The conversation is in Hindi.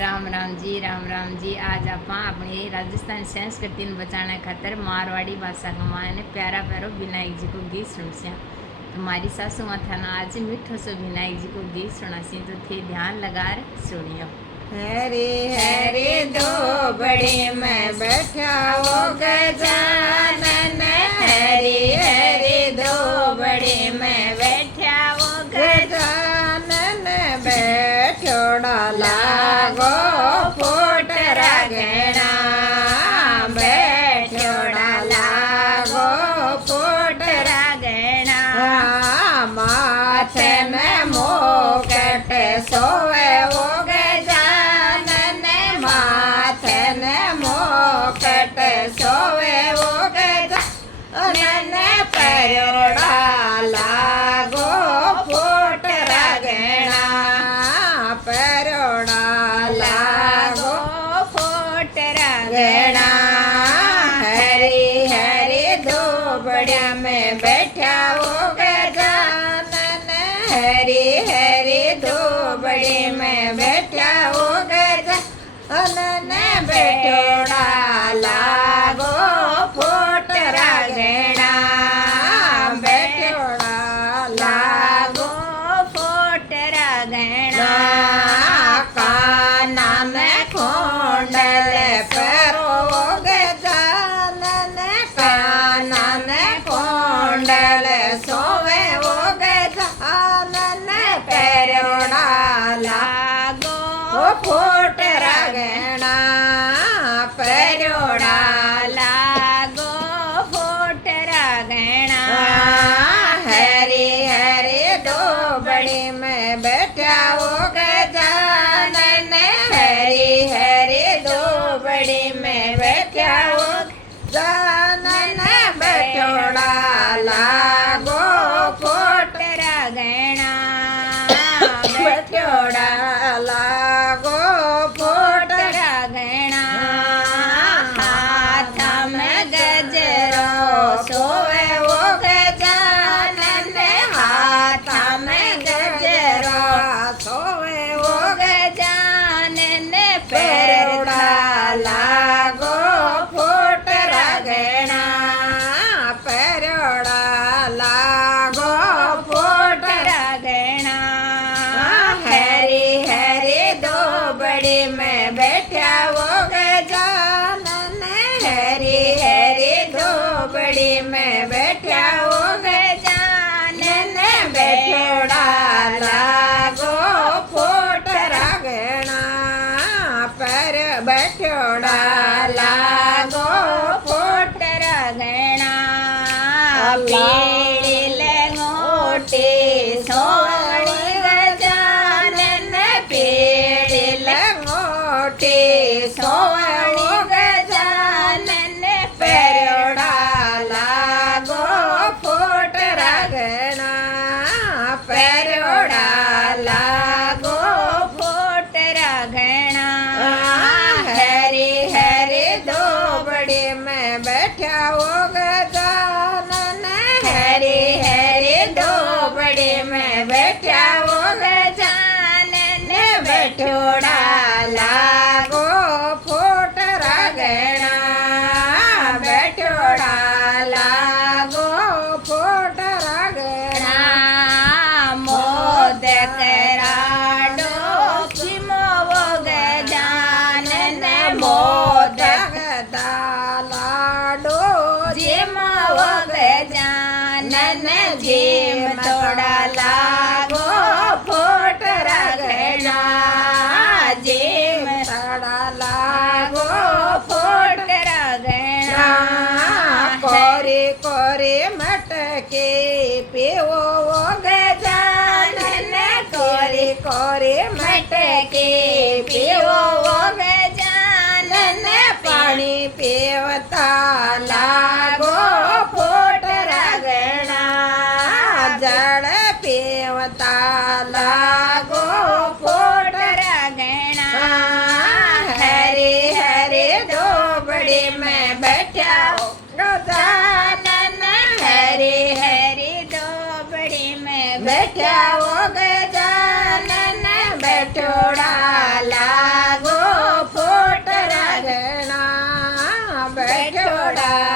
राम राम जी। आज आप अपनी राजस्थान संस्कृति बचाने खातर मारवाड़ी भाषा का माने प्यारा प्यारो विनायक जी को गीत सुनसिया। तो मारी सासू माथा ना आज मिठो सो विनायक जी को गीत सुनासी, तो थे ध्यान लगा सुनियो। हरे हरे दो बड़े में बैठा वो गजानन, हरे हरे दो बड़े में बैठा वो गजानन, बैठोड़ा लागो फोटरा गणा, बैठोड़ा लागो फोटरा गणा, माथे में मोकट सोवे वो गजानन, माथे में मोकट सोवे वो गजानन, परोड़ा लागो फोटरा गणा, परोड़ा लागो फोटरा गणा, हरी हरी दो बड़िया में बैठा वो गजानन, हरी हरी दो बड़े में बैठा वो गजानन, बैठोड़ा लागो फोटरा गणा, बैठोड़ा लागो फोटरा गणा, काना में खोंडल परो गजानन, काना में खोंडल सोवे वो गजानन, परोड़ा लागो फोटरा गणा, परोड़ा लागो फोटरा गणा, हरे हरे दो बड़े में बैठा वो गजानन, हरे हरे दो बड़े में बैठा वो गजानन, बैठोड़ा लागो फोटरा गणा, बैठोड़ा लागो फोटरा गणा, हाथ में गजरो सोवे वो गजानन, हाथ में गजरो सोवे वो गजानन, परोड़ा लागो फोटरा गणा, परोड़ा लागो फोटरा गणा, हरे हरे दो बड़े में बैठा वो गजानन, हरे हरे दो बड़े में बैठा वो गजानन, बैठोड़ा लागो फोटरा गणा, पर बैठोड़ा लागो फोटरा गणा, पीड़ी लंगोटी सोवणी गजानन, पीड़ी लंगोटी सोवणी गजानन, परोड़ा लागो फोटरा गणा, परोड़ा लागो फोटरा गणा, हरे हरे दो बड़े में बैठा वो गजानन, हरे हरे दो बड़े में बैठा वो गजानन, बैठोड़ा लागो फोटरा गणा, बैठोड़ा लागो फोटरा गणा, मोदक राडो खिमो वो પટોળા